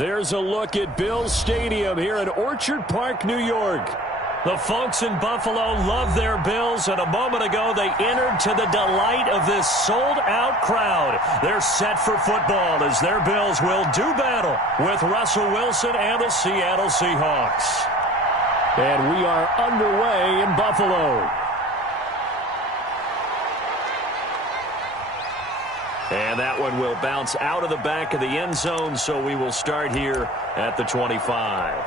There's a look at Bills Stadium here in Orchard Park, New York. The folks in Buffalo love their Bills, and a moment ago they entered to the delight of this sold-out crowd. They're set for football as their Bills will do battle with Russell Wilson and the Seattle Seahawks. And we are underway in Buffalo. And that one will bounce out of the back of the end zone, so we will start here at the 25.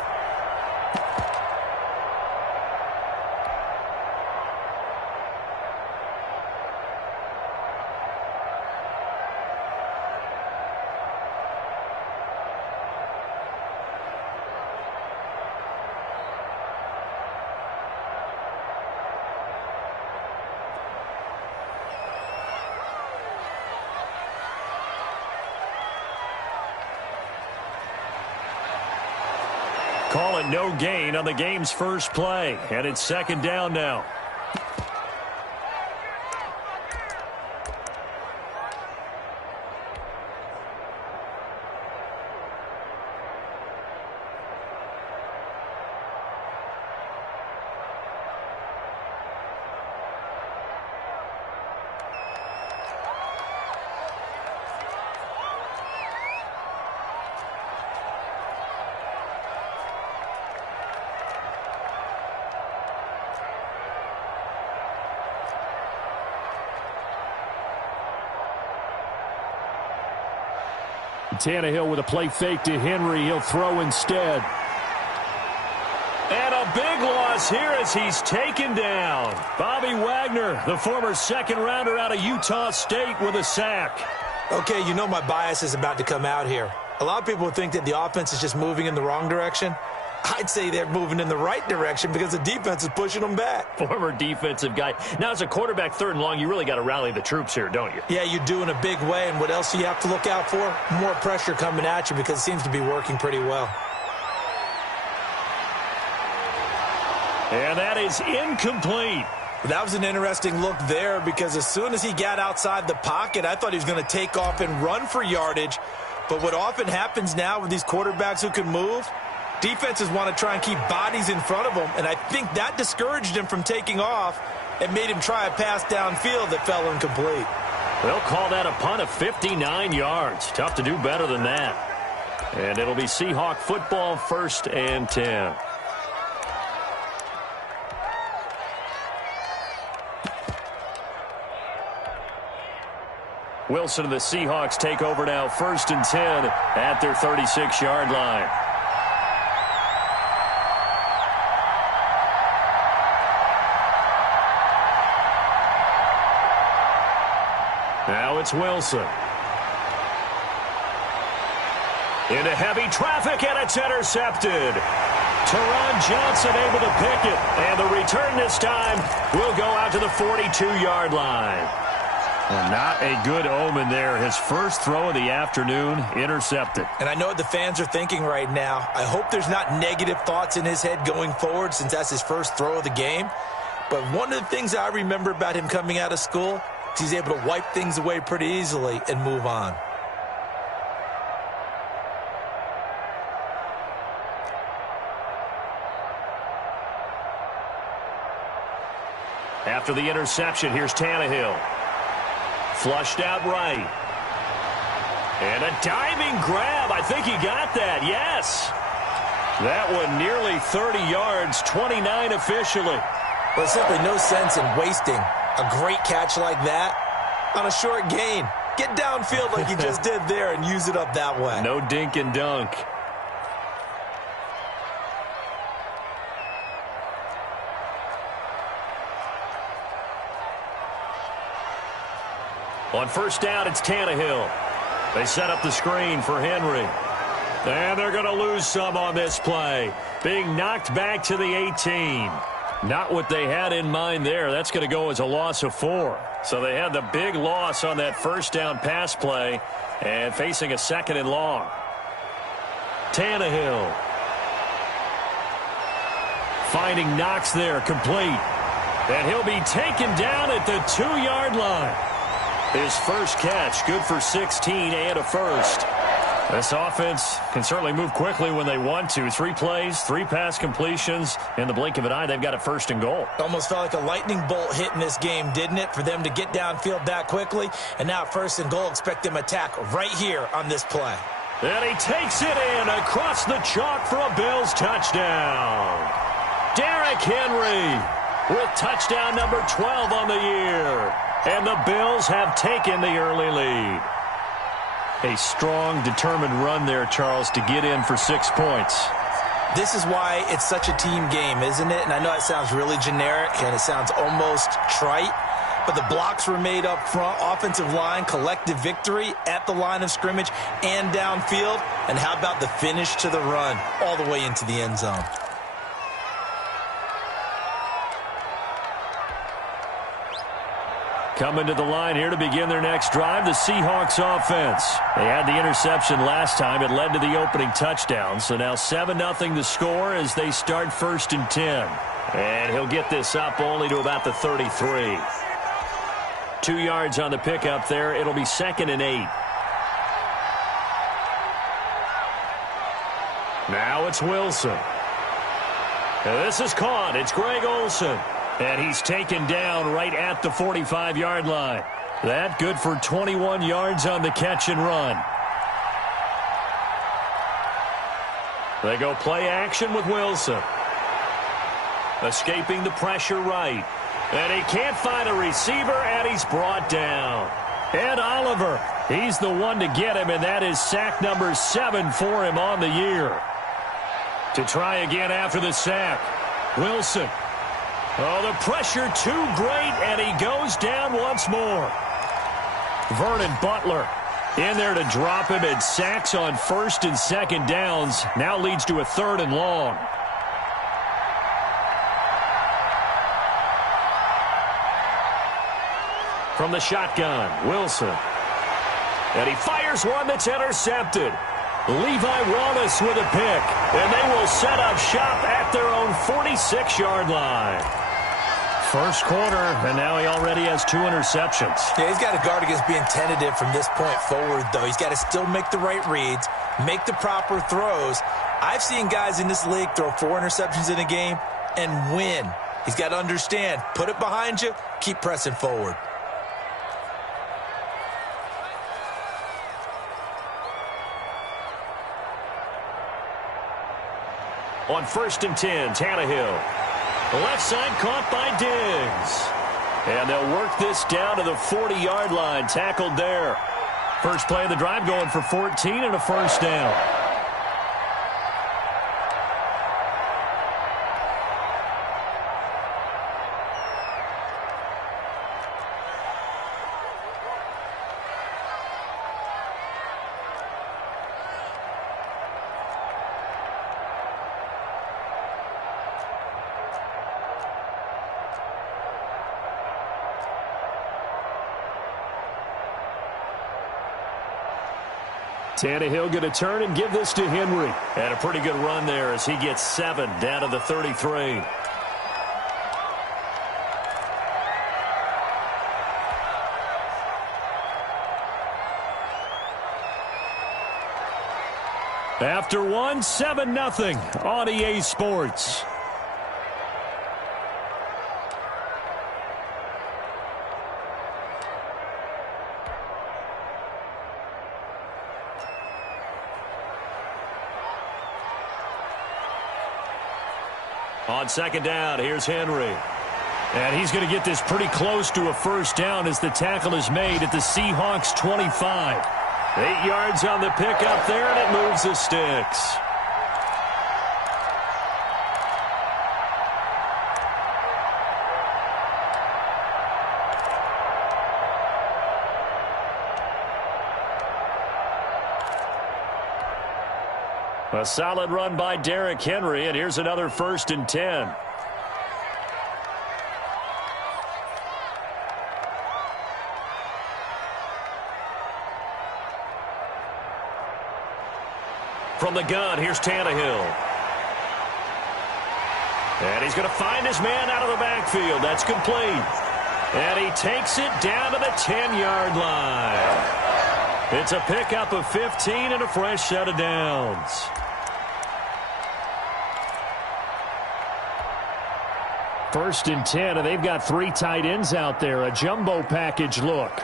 Call it no gain on the game's first play, and it's second down now. Tannehill with a play fake to Henry. He'll throw instead. And a big loss here as he's taken down. Bobby Wagner, the former second-rounder out of Utah State, with a sack. Okay, you know my bias is about to come out here. A lot of people think that the offense is just moving in the wrong direction. I'd say they're moving in the right direction because the defense is pushing them back. Former defensive guy. Now, as a quarterback, third and long, you really got to rally the troops here, don't you? Yeah, you do in a big way. And what else do you have to look out for? More pressure coming at you because it seems to be working pretty well. And that is incomplete. That was an interesting look there because as soon as he got outside the pocket, I thought he was going to take off and run for yardage. But what often happens now with these quarterbacks who can move, defenses want to try and keep bodies in front of them, and I think that discouraged him from taking off and made him try a pass downfield that fell incomplete. They'll call that a punt of 59 yards. Tough to do better than that. And it'll be Seahawk football, 1st and 10. Wilson and the Seahawks take over now, 1st and 10 at their 36-yard line. Now it's Wilson. Into heavy traffic, and it's intercepted. Teron Johnson able to pick it, and the return this time will go out to the 42-yard line. Well, not a good omen there. His first throw of the afternoon intercepted. And I know what the fans are thinking right now. I hope there's not negative thoughts in his head going forward since that's his first throw of the game. But one of the things I remember about him coming out of school, he's able to wipe things away pretty easily and move on. After the interception, here's Tannehill. Flushed out right. And a diving grab. I think he got that. Yes. That one nearly 30 yards, 29 officially. Well, simply no sense in wasting a great catch like that on a short gain. Get downfield like you just did there and use it up that way. No dink and dunk. On 1st down, it's Tannehill. They set up the screen for Henry. And they're going to lose some on this play. Being knocked back to the 18. Not what they had in mind there. That's going to go as a loss of 4. So they had the big loss on that 1st down pass play and facing a 2nd and long. Tannehill. Finding Knox there, complete. And he'll be taken down at the 2-yard line. His first catch, good for 16 and a first. This offense can certainly move quickly when they want to. 3 plays, 3 pass completions. In the blink of an eye, they've got a first and goal. Almost felt like a lightning bolt hit in this game, didn't it? For them to get downfield that quickly. And now first and goal, expect them to attack right here on this play. And he takes it in across the chalk for a Bills touchdown. Derrick Henry with touchdown number 12 on the year. And the Bills have taken the early lead. A strong, determined run there, Charles, to get in for 6 points. This is why it's such a team game, isn't it? And I know it sounds really generic and it sounds almost trite, but the blocks were made up front, offensive line, collective victory at the line of scrimmage and downfield. And how about the finish to the run all the way into the end zone? Coming to the line here to begin their next drive, the Seahawks offense. They had the interception last time. It led to the opening touchdown. So now 7-0 the score as they start first and 10. And he'll get this up only to about the 33. 2 yards on the pickup there. It'll be 2nd and 8. Now it's Wilson. And this is caught. It's Greg Olsen. And he's taken down right at the 45-yard line. That good for 21 yards on the catch and run. They go play action with Wilson. Escaping the pressure right. And he can't find a receiver, and he's brought down. Ed Oliver, he's the one to get him, and that is sack number 7 for him on the year. To try again after the sack, Wilson. Oh, the pressure too great, and he goes down once more. Vernon Butler in there to drop him, and sacks on 1st and 2nd downs. Now leads to a 3rd and long. From the shotgun, Wilson. And he fires one that's intercepted. Levi Wallace with a pick, and they will set up shop at their own 46-yard line. First quarter, and now he already has 2 interceptions. Yeah, he's got to guard against being tentative from this point forward, though. He's got to still make the right reads, make the proper throws. I've seen guys in this league throw 4 interceptions in a game and win. He's got to understand, put it behind you, keep pressing forward. On 1st and 10, Tannehill. Left side caught by Diggs. And they'll work this down to the 40-yard line. Tackled there. First play of the drive going for 14 and a first down. Tannehill going to turn and give this to Henry. And a pretty good run there as he gets 7 down to the 33. After 1, 7-0 on EA Sports. On 2nd down, here's Henry. And he's going to get this pretty close to a first down as the tackle is made at the Seahawks 25. 8 yards on the pickup there, and it moves the sticks. A solid run by Derrick Henry, and here's another 1st and 10. From the gun, here's Tannehill. And he's going to find his man out of the backfield. That's complete. And he takes it down to the 10-yard line. It's a pickup of 15 and a fresh set of downs. First and 10, and they've got 3 tight ends out there. A jumbo package look.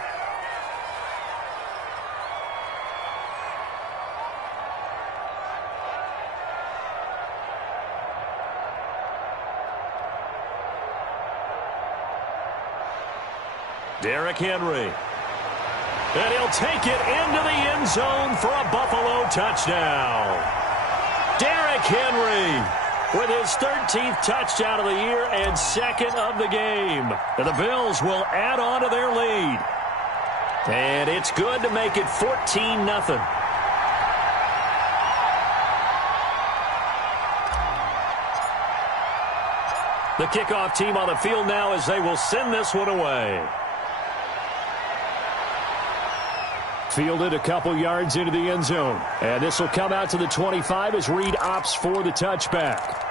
Derrick Henry. And he'll take it into the end zone for a Buffalo touchdown. Derrick Henry with his 13th touchdown of the year and 2nd of the game. And the Bills will add on to their lead. And it's good to make it 14-0. The kickoff team on the field now as they will send this one away. Fielded a couple yards into the end zone. And this will come out to the 25 as Reed opts for the touchback.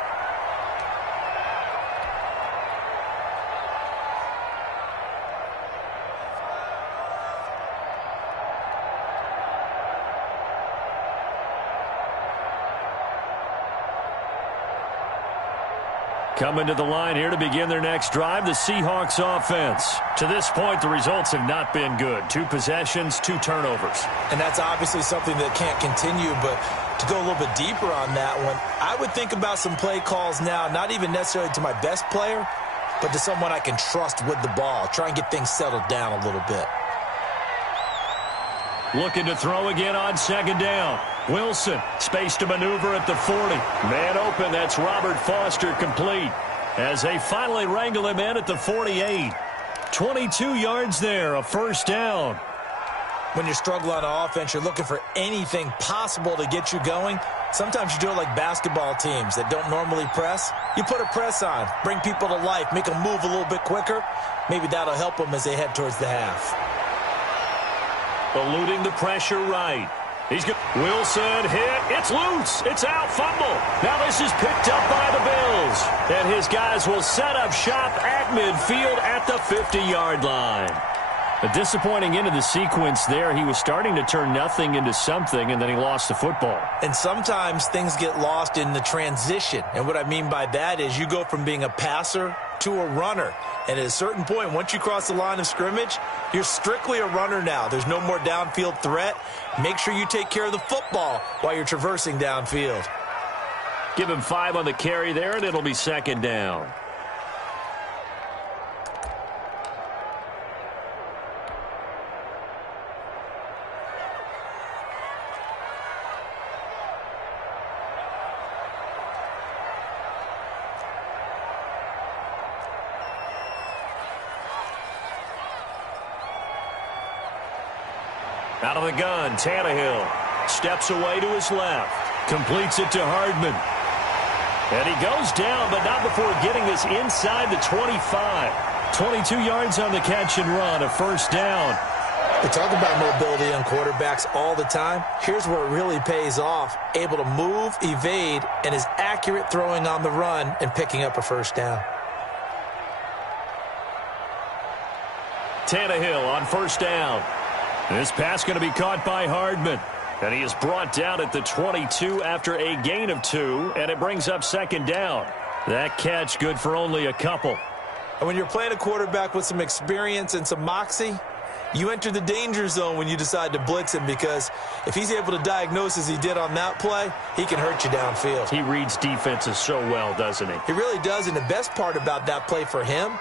Coming to the line here to begin their next drive, the Seahawks offense. To this point, the results have not been good. 2 possessions, 2 turnovers. And that's obviously something that can't continue, but to go a little bit deeper on that one, I would think about some play calls now, not even necessarily to my best player, but to someone I can trust with the ball. Try and get things settled down a little bit. Looking to throw again on 2nd down. Wilson, space to maneuver at the 40. Man open, that's Robert Foster complete. As they finally wrangle him in at the 48. 22 yards there, a first down. When you struggle on offense, you're looking for anything possible to get you going. Sometimes you do it like basketball teams that don't normally press. You put a press on, bring people to life, make them move a little bit quicker. Maybe that'll help them as they head towards the half. Eluding the pressure right. He's good. Wilson hit. It's loose. It's out. Fumble. Now this is picked up by the Bills. And his guys will set up shop at midfield at the 50-yard line. A disappointing end of the sequence there. He was starting to turn nothing into something, and then he lost the football. And sometimes things get lost in the transition. And what I mean by that is you go from being a passer to a runner. And at a certain point, once you cross the line of scrimmage, you're strictly a runner now. There's no more downfield threat. Make sure you take care of the football while you're traversing downfield. Give him 5 on the carry there, and it'll be 2nd down. Out of the gun, Tannehill steps away to his left, completes it to Hardman. And he goes down, but not before getting this inside the 25. 22 yards on the catch and run, a first down. We talk about mobility on quarterbacks all the time. Here's where it really pays off. Able to move, evade, and is accurate throwing on the run and picking up a first down. Tannehill on first down. This pass going to be caught by Hardman. And he is brought down at the 22 after a gain of 2, and it brings up 2nd down. That catch good for only a couple. And when you're playing a quarterback with some experience and some moxie, you enter the danger zone when you decide to blitz him, because if he's able to diagnose as he did on that play, he can hurt you downfield. He reads defenses so well, doesn't he? He really does, and the best part about that play for him,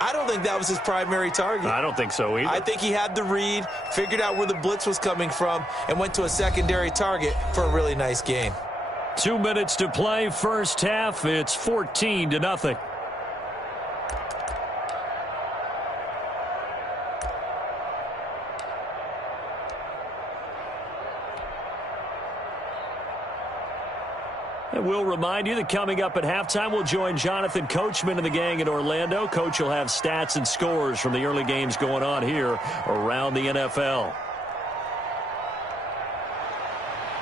I don't think that was his primary target. I don't think so either. I think he had the read, figured out where the blitz was coming from, and went to a secondary target for a really nice gain. 2 minutes to play, first half. It's 14-0. And we'll remind you that coming up at halftime, we'll join Jonathan Coachman and the gang in Orlando. Coach will have stats and scores from the early games going on here around the NFL.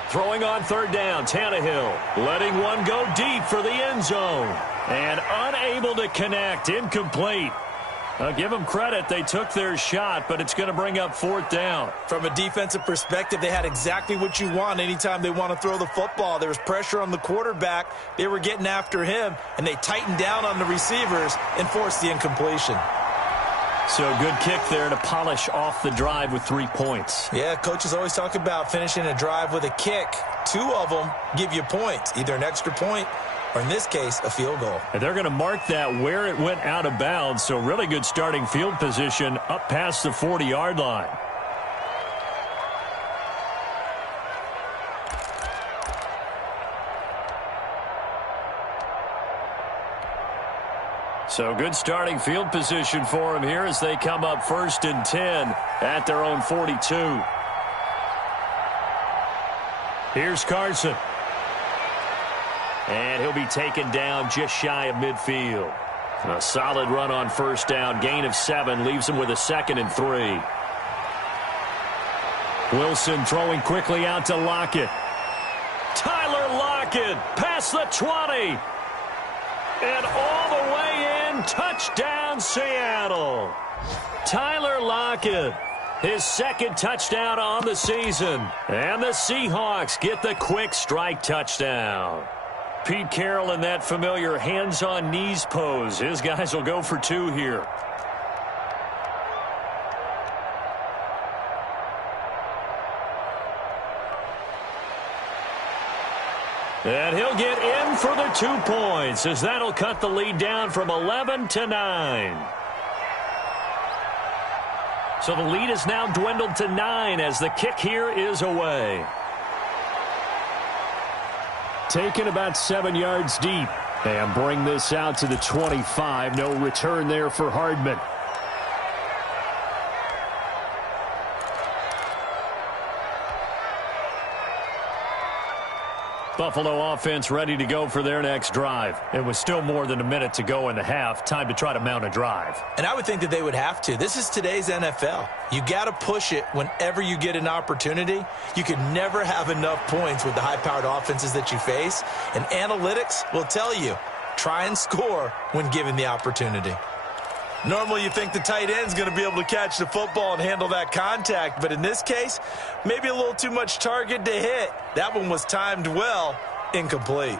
Throwing on 3rd down, Tannehill letting one go deep for the end zone. And unable to connect, incomplete. I'll give them credit. They took their shot, but it's going to bring up 4th down. From a defensive perspective, they had exactly what you want anytime they want to throw the football. There was pressure on the quarterback. They were getting after him, and they tightened down on the receivers and forced the incompletion. So good kick there to polish off the drive with 3 points. Yeah, coaches always talk about finishing a drive with a kick. 2 of them give you points, either an extra point or, in this case, a field goal. And they're going to mark that where it went out of bounds, so really good starting field position up past the 40-yard line. So good starting field position for them here as they come up 1st and 10 at their own 42. Here's Carson. And he'll be taken down just shy of midfield. A solid run on 1st down. Gain of 7 leaves him with a 2nd and 3. Wilson throwing quickly out to Lockett. Tyler Lockett past the 20. And all the way in. Touchdown, Seattle. Tyler Lockett. His 2nd touchdown on the season. And the Seahawks get the quick strike touchdown. Pete Carroll in that familiar hands-on knees pose. His guys will go for 2 here. And he'll get in for the 2 points as that'll cut the lead down from 11 to 9. So the lead is now dwindled to 9 as the kick here is away. Taken about 7 yards deep. And bring this out to the 25. No return there for Hardman. Buffalo offense ready to go for their next drive. It was still more than a minute to go in the half. Time to try to mount a drive. And I would think that they would have to. This is today's NFL. You got to push it whenever you get an opportunity. You can never have enough points with the high-powered offenses that you face. And analytics will tell you, try and score when given the opportunity. Normally you think the tight end's going to be able to catch the football and handle that contact, but in this case, maybe a little too much target to hit. That one was timed well, incomplete.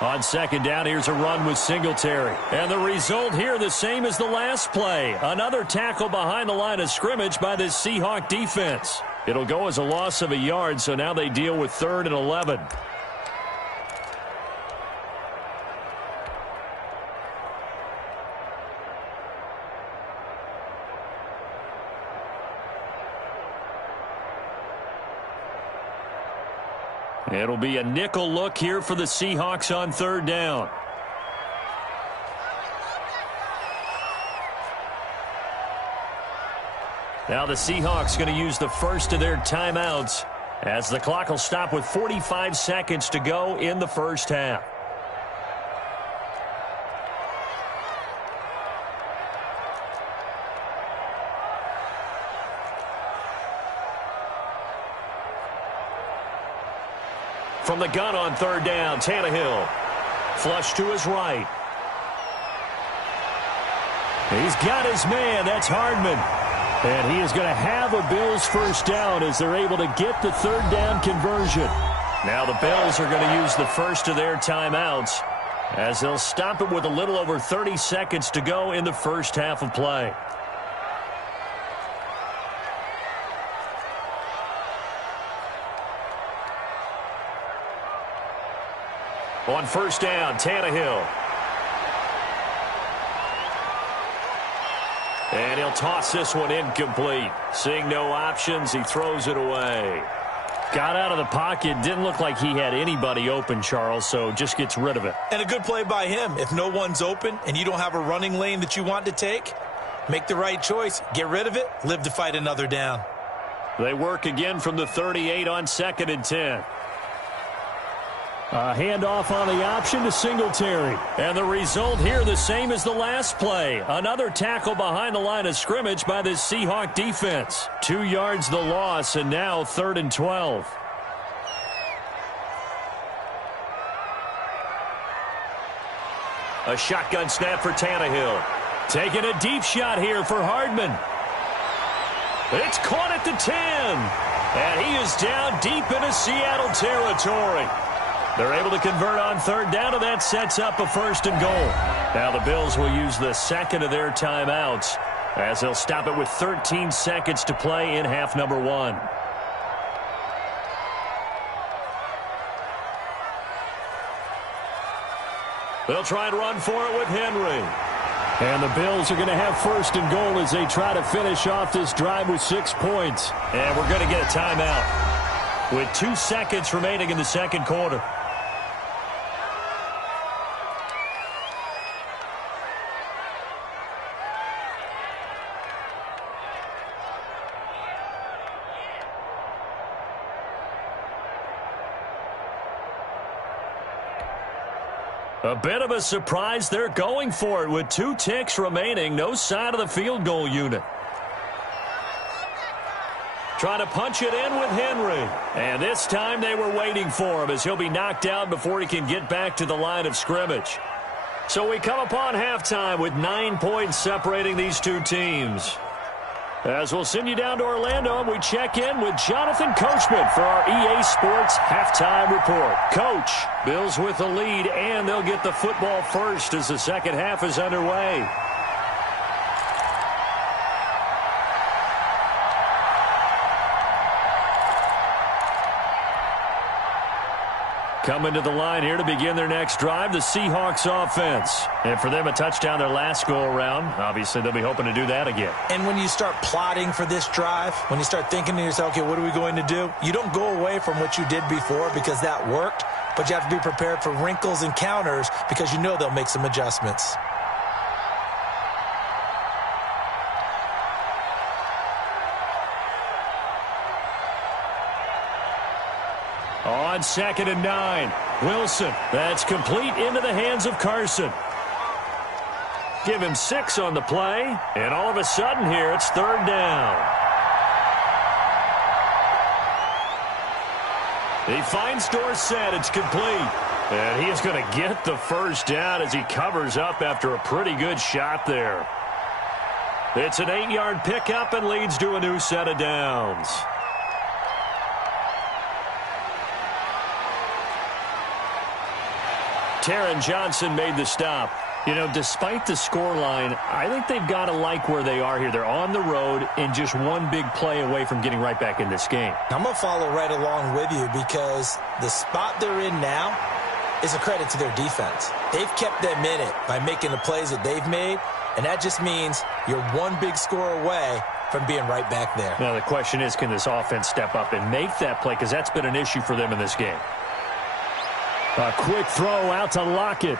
On 2nd down, here's a run with Singletary. And the result here the same as the last play. Another tackle behind the line of scrimmage by this Seahawk defense. It'll go as a loss of a yard, so now they deal with 3rd and 11. It'll be a nickel look here for the Seahawks on 3rd down. Now the Seahawks going to use the first of their timeouts as the clock will stop with 45 seconds to go in the first half. From the gun on 3rd down, Tannehill. Flush to his right. He's got his man. That's Hardman. And he is going to have a Bills first down as they're able to get the 3rd down conversion. Now the Bills are going to use the first of their timeouts as they'll stop it with a little over 30 seconds to go in the first half of play. On 1st down, Tannehill. And he'll toss this one incomplete. Seeing no options, he throws it away. Got out of the pocket. Didn't look like he had anybody open, Charles, so just gets rid of it. And a good play by him. If no one's open and you don't have a running lane that you want to take, make the right choice. Get rid of it. Live to fight another down. They work again from the 38 on 2nd and 10. A handoff on the option to Singletary. And the result here the same as the last play. Another tackle behind the line of scrimmage by this Seahawk defense. 2 yards the loss, and now 3rd and 12. A shotgun snap for Tannehill. Taking a deep shot here for Hardman. It's caught at the 10. And he is down deep into Seattle territory. They're able to convert on third down, and that sets up a 1st and goal. Now the Bills will use the second of their timeouts as they'll stop it with 13 seconds to play in half number 1. They'll try and run for it with Henry. And the Bills are going to have 1st and goal as they try to finish off this drive with 6 points. And we're going to get a timeout with 2 seconds remaining in the second quarter. A bit of a surprise. They're going for it with 2 ticks remaining. No sign of the field goal unit. Trying to punch it in with Henry. And this time they were waiting for him as he'll be knocked down before he can get back to the line of scrimmage. So we come upon halftime with 9 points separating these two teams. As we'll send you down to Orlando, and we check in with Jonathan Coachman for our EA Sports Halftime Report. Coach, Bills with the lead, and they'll get the football first as the second half is underway. Coming to the line here to begin their next drive, the Seahawks offense. And for them, a touchdown their last go-around. Obviously, they'll be hoping to do that again. And when you start plotting for this drive, when you start thinking to yourself, okay, what are we going to do? You don't go away from what you did before because that worked, but you have to be prepared for wrinkles and counters because you know they'll make some adjustments. On 2nd and 9, Wilson. That's complete into the hands of Carson. Give him 6 on the play, and all of a sudden here it's 3rd down. He finds Dorsett. It's complete. And he is going to get the 1st down as he covers up after a pretty good shot there. It's an 8-yard pickup and leads to a new set of downs. Taron Johnson made the stop. You know, despite the scoreline, I think they've got to like where they are here. They're on the road and just one big play away from getting right back in this game. I'm going to follow right along with you because the spot they're in now is a credit to their defense. They've kept them in it by making the plays that they've made, and that just means you're one big score away from being right back there. Now, the question is, can this offense step up and make that play? Because that's been an issue for them in this game. A quick throw out to Lockett.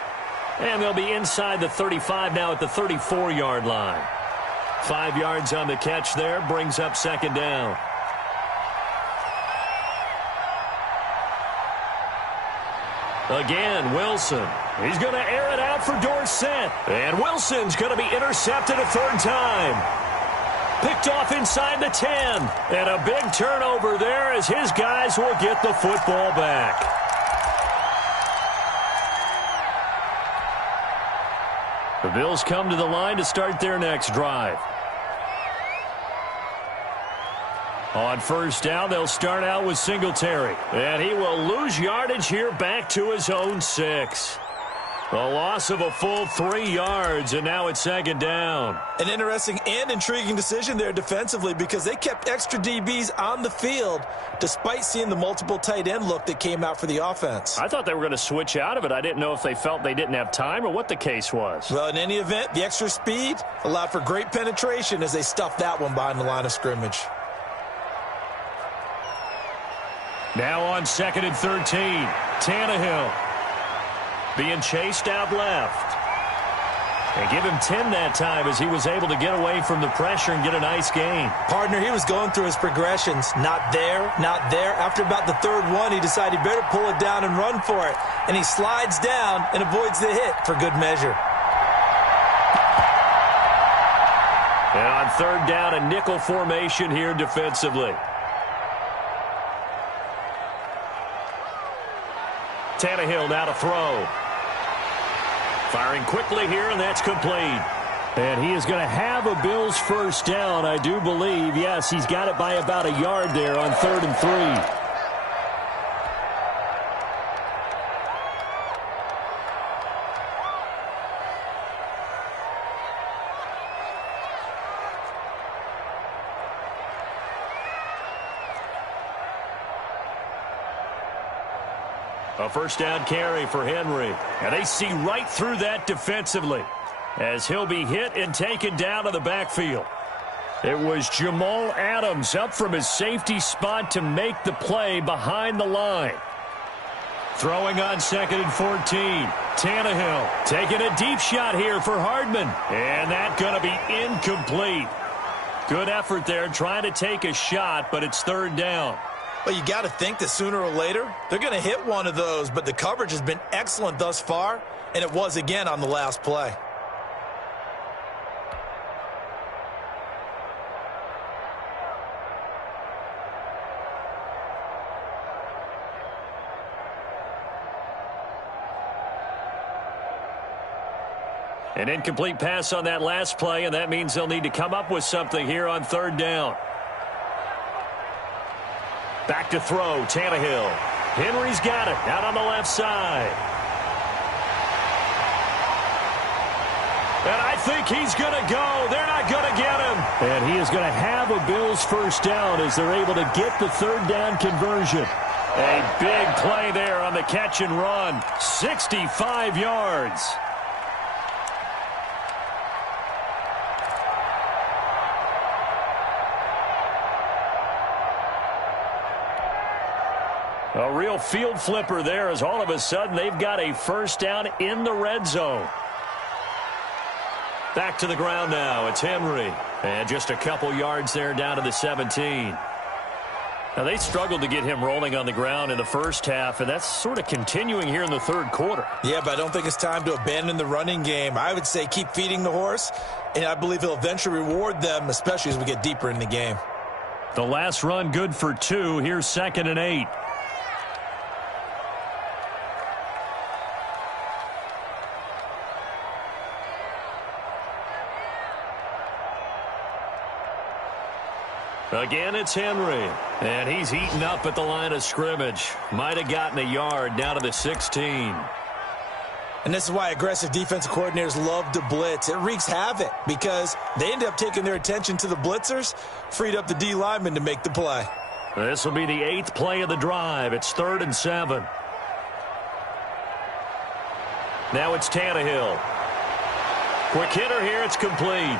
And they'll be inside the 35 now at the 34-yard line. 5 yards on the catch there, brings up 2nd down. Again, Wilson. He's going to air it out for Dorsett. And Wilson's going to be intercepted a 3rd time. Picked off inside the 10. And a big turnover there as his guys will get the football back. The Bills come to the line to start their next drive. On 1st down, they'll start out with Singletary. And he will lose yardage here back to his own 6. A loss of a full 3 yards, and now it's 2nd down. An interesting and intriguing decision there defensively because they kept extra DBs on the field despite seeing the multiple tight end look that came out for the offense. I thought they were going to switch out of it. I didn't know if they felt they didn't have time or what the case was. Well, in any event, the extra speed allowed for great penetration as they stuffed that one behind the line of scrimmage. Now on 2nd and 13, Tannehill being chased out left. And give him 10 that time as he was able to get away from the pressure and get a nice gain. Partner, he was going through his progressions. Not there, not there. After about the 3rd one, he decided he better pull it down and run for it. And he slides down and avoids the hit for good measure. And on 3rd down, a nickel formation here defensively. Tannehill now to throw. Firing quickly here, and that's complete. And he is going to have a Bills first down, I do believe. Yes, he's got it by about a yard there on 3rd and 3. A first down carry for Henry. And they see right through that defensively as he'll be hit and taken down to the backfield. It was Jamal Adams up from his safety spot to make the play behind the line. Throwing on 2nd and 14. Tannehill taking a deep shot here for Hardman. And that's going to be incomplete. Good effort there trying to take a shot, but it's 3rd down. Well, you got to think that sooner or later they're going to hit one of those, but the coverage has been excellent thus far, and it was again on the last play. An incomplete pass on that last play, and that means they'll need to come up with something here on 3rd down. Back to throw, Tannehill. Henry's got it, out on the left side. And I think he's going to go. They're not going to get him. And he is going to have a Bills first down as they're able to get the 3rd down conversion. A big play there on the catch and run. 65 yards. A real field flipper there as all of a sudden they've got a first down in the red zone. Back to the ground now. It's Henry. And just a couple yards there down to the 17. Now they struggled to get him rolling on the ground in the first half, and that's sort of continuing here in the 3rd quarter. Yeah, but I don't think it's time to abandon the running game. I would say keep feeding the horse, and I believe he'll eventually reward them, especially as we get deeper in the game. The last run good for 2. Here's 2nd and 8. Again, it's Henry. And he's eaten up at the line of scrimmage. Might have gotten a yard down to the 16. And this is why aggressive defensive coordinators love to blitz. It wreaks havoc because they end up taking their attention to the blitzers, freed up the D lineman to make the play. This will be the 8th play of the drive. It's 3rd and 7. Now it's Tannehill. Quick hitter here. It's complete.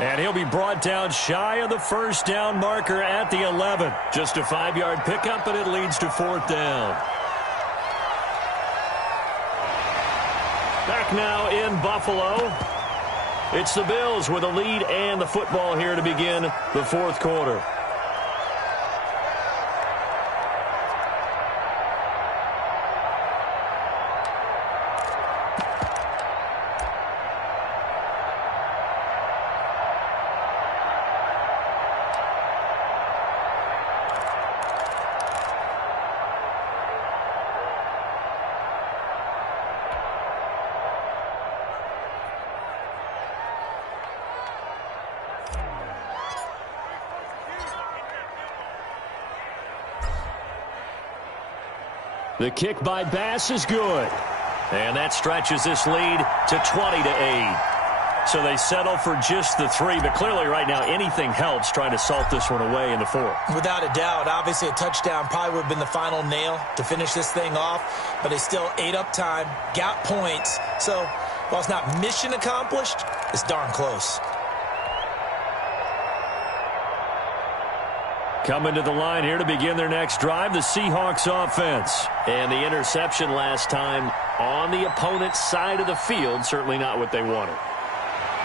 And he'll be brought down shy of the first down marker at the 11. Just a 5-yard pickup, and it leads to 4th down. Back now in Buffalo. It's the Bills with a lead and the football here to begin the 4th quarter. The kick by Bass is good. And that stretches this lead to 20-8. So they settle for just the 3. But clearly right now anything helps trying to salt this one away in the 4th. Without a doubt. Obviously a touchdown probably would have been the final nail to finish this thing off. But they still ate up time, got points. So while it's not mission accomplished, it's darn close. Coming to the line here to begin their next drive, the Seahawks offense. And the interception last time on the opponent's side of the field, certainly not what they wanted.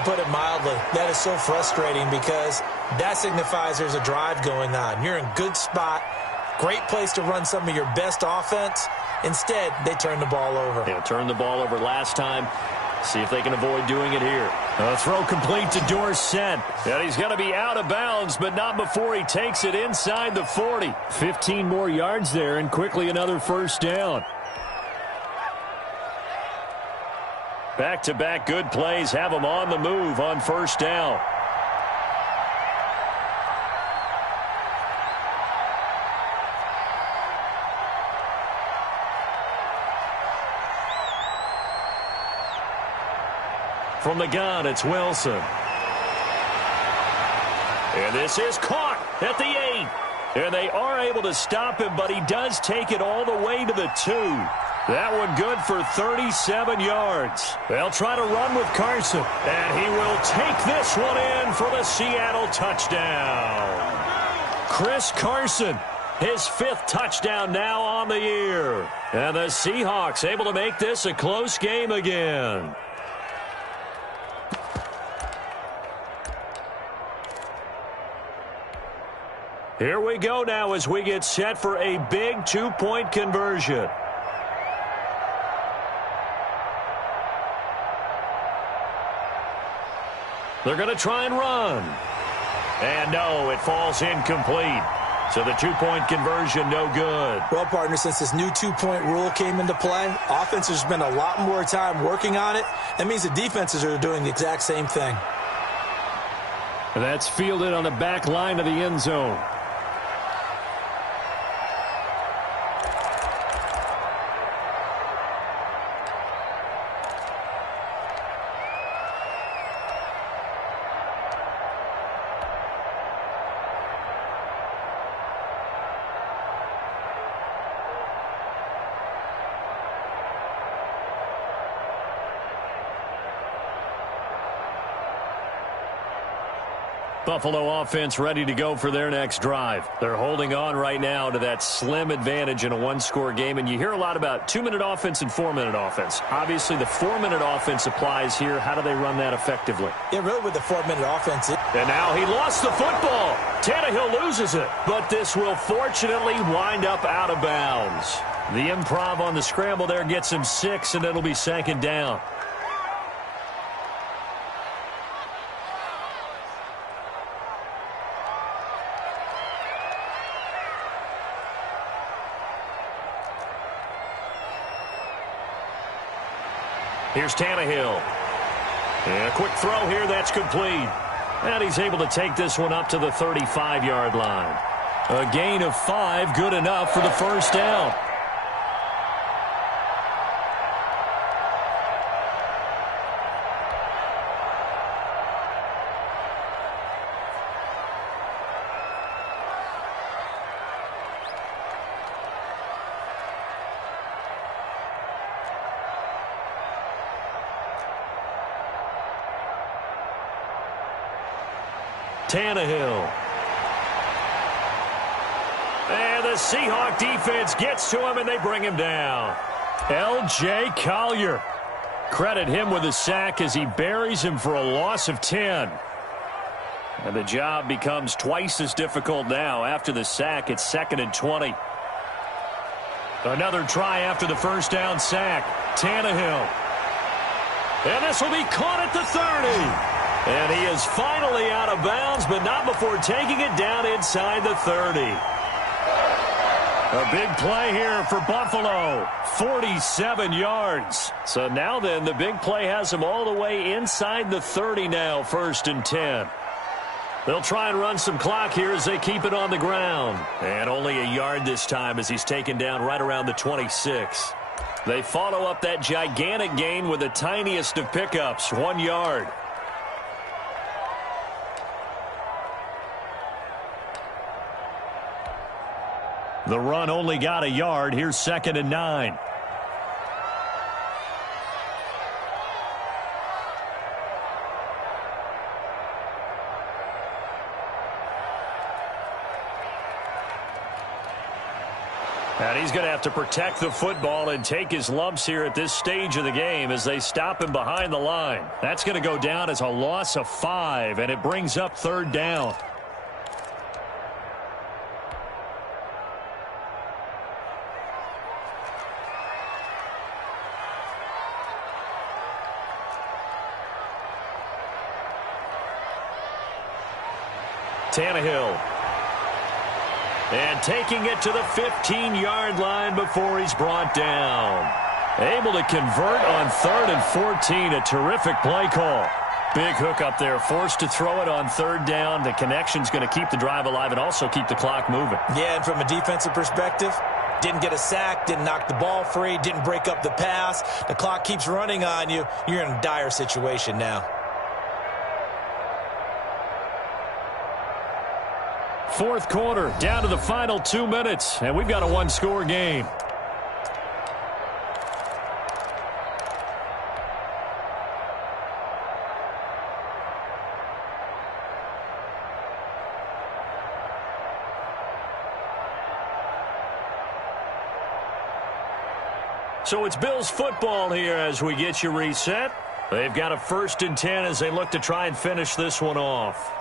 Put it mildly, that is so frustrating because that signifies there's a drive going on. You're in good spot, great place to run some of your best offense. Instead, they turn the ball over. Yeah, turned the ball over last time. See if they can avoid doing it here. A throw complete to Dorsett. And he's going to be out of bounds, but not before he takes it inside the 40. 15 more yards there, and quickly another first down. Back-to-back good plays have them on the move on first down. From the gun, it's Wilson. And this is caught at the 8. And they are able to stop him, but he does take it all the way to the 2. That one good for 37 yards. They'll try to run with Carson. And he will take this one in for the Seattle touchdown. Chris Carson, his 5th touchdown now on the year. And the Seahawks able to make this a close game again. Here we go now as we get set for a big 2-point conversion. They're going to try and run. And no, it falls incomplete. So the 2-point conversion no good. Well, partner, since this new 2-point rule came into play, offense has spent a lot more time working on it. That means the defenses are doing the exact same thing. And that's fielded on the back line of the end zone. Buffalo offense ready to go for their next drive. They're holding on right now to that slim advantage in a one-score game, and you hear a lot about 2-minute offense and 4-minute offense. Obviously, the 4-minute offense applies here. How do they run that effectively? Yeah, really with the 4-minute offense. And now he lost the football. Tannehill loses it, but this will fortunately wind up out of bounds. The improv on the scramble there gets him 6, and it'll be 2nd down. Here's Tannehill. And a quick throw here, that's complete. And he's able to take this one up to the 35-yard line. A gain of 5, good enough for the first down. Tannehill. And the Seahawk defense gets to him, and they bring him down. L.J. Collier. Credit him with a sack as he buries him for a loss of 10. And the job becomes twice as difficult now. After the sack, it's 2nd and 20. Another try after the first down sack. Tannehill. And this will be caught at the 30. And he is finally out of bounds, but not before taking it down inside the 30. A big play here for Buffalo. 47 yards. So now then, the big play has him all the way inside the 30 now, 1st and 10. They'll try and run some clock here as they keep it on the ground. And only a yard this time as he's taken down right around the 26. They follow up that gigantic gain with the tiniest of pickups, 1 yard. The run only got a yard. Here's 2nd and 9. And he's going to have to protect the football and take his lumps here at this stage of the game as they stop him behind the line. That's going to go down as a loss of 5, and it brings up 3rd down. Tannehill. And taking it to the 15-yard line before he's brought down. Able to convert on 3rd and 14. A terrific play call. Big hook up there. Forced to throw it on 3rd down. The connection's going to keep the drive alive and also keep the clock moving. Yeah, and from a defensive perspective, didn't get a sack, didn't knock the ball free, didn't break up the pass. The clock keeps running on you. You're in a dire situation now. 4th quarter, down to the final 2 minutes, and we've got a one-score game. So it's Bills football here as we get you reset. They've got a 1st and 10 as they look to try and finish this one off.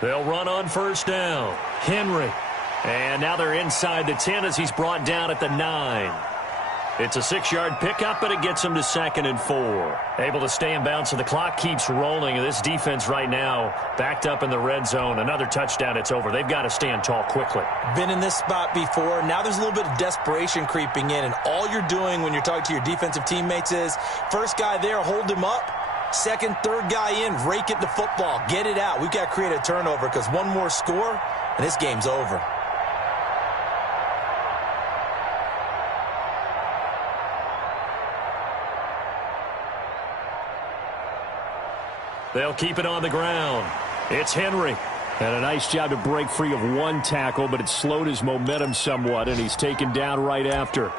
They'll run on 1st down. Henry. And now they're inside the 10 as he's brought down at the 9. It's a 6-yard pickup, but it gets him to 2nd and 4. Able to stay in bounds, so the clock keeps rolling. And this defense right now backed up in the red zone. Another touchdown, it's over. They've got to stand tall quickly. Been in this spot before. Now there's a little bit of desperation creeping in. And all you're doing when you're talking to your defensive teammates is, first guy there, hold him up. 2nd, 3rd guy in, rake at the football. Get it out. We've got to create a turnover because one more score, and this game's over. They'll keep it on the ground. It's Henry. And a nice job to break free of one tackle, but it slowed his momentum somewhat, and he's taken down right after.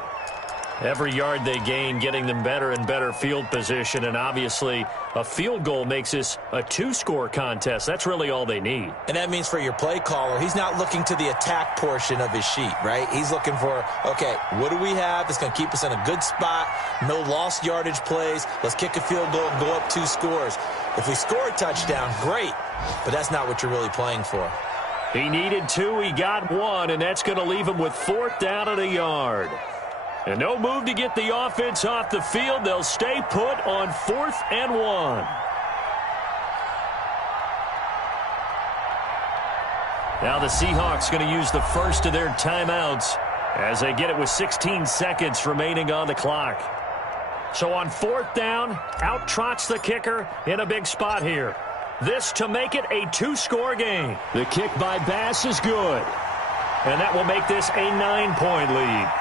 Every yard they gain, getting them better and better field position, and obviously a field goal makes this a 2-score contest. That's really all they need. And that means for your play caller, he's not looking to the attack portion of his sheet, right? He's looking for, okay, what do we have that's going to keep us in a good spot? No lost yardage plays. Let's kick a field goal and go up 2 scores. If we score a touchdown, great, but that's not what you're really playing for. He needed 2, he got 1, and that's going to leave him with 4th down at a yard. And no move to get the offense off the field. They'll stay put on 4th and 1. Now the Seahawks going to use the first of their timeouts as they get it with 16 seconds remaining on the clock. So on 4th down, out trots the kicker in a big spot here. This to make it a 2-score game. The kick by Bass is good. And that will make this a 9-point lead.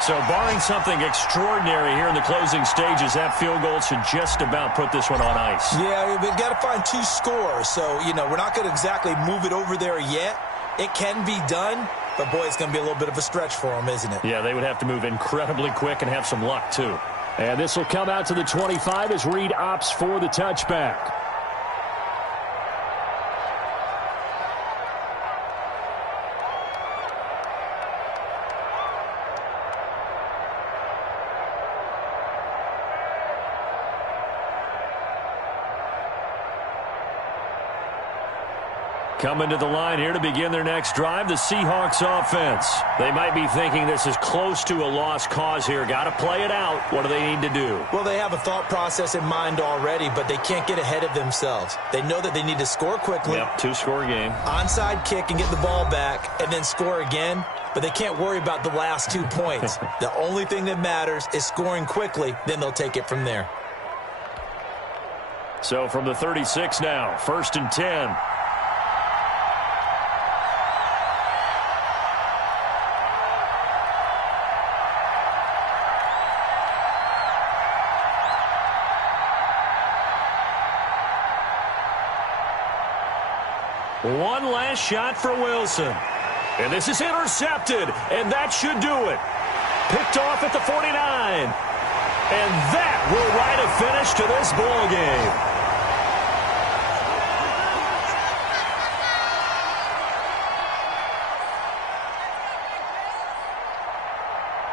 So barring something extraordinary here in the closing stages, that field goal should just about put this one on ice. Yeah, we've got to find 2 scores. So, we're not going to exactly move it over there yet. It can be done, but, boy, it's going to be a little bit of a stretch for them, isn't it? Yeah, they would have to move incredibly quick and have some luck, too. And this will come out to the 25 as Reed opts for the touchback. Coming to the line here to begin their next drive, the Seahawks offense. They might be thinking this is close to a lost cause here. Got to play it out. What do they need to do? Well, they have a thought process in mind already, but they can't get ahead of themselves. They know that they need to score quickly. Yep, 2-score game. Onside kick and get the ball back and then score again. But they can't worry about the last 2 points. The only thing that matters is scoring quickly. Then they'll take it from there. So from the 36 now, 1st and 10. One last shot for Wilson. And this is intercepted, and that should do it. Picked off at the 49. And that will write a finish to this ball game.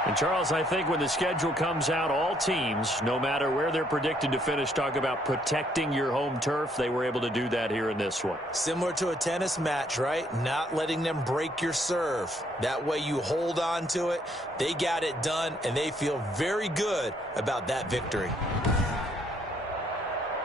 And, Charles, I think when the schedule comes out, all teams, no matter where they're predicted to finish, talk about protecting your home turf. They were able to do that here in this one. Similar to a tennis match, right? Not letting them break your serve. That way you hold on to it. They got it done, and they feel very good about that victory.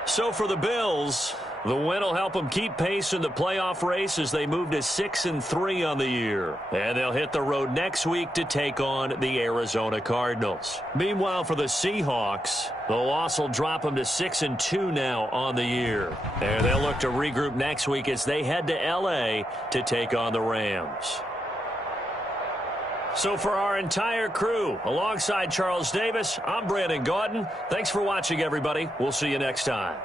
So for the Bills, The win will help them keep pace in the playoff race as they move to 6-3 on the year. And they'll hit the road next week to take on the Arizona Cardinals. Meanwhile, for the Seahawks, the loss will drop them to 6-2 now on the year. And they'll look to regroup next week as they head to L.A. to take on the Rams. So for our entire crew, alongside Charles Davis, I'm Brandon Gaudin. Thanks for watching, everybody. We'll see you next time.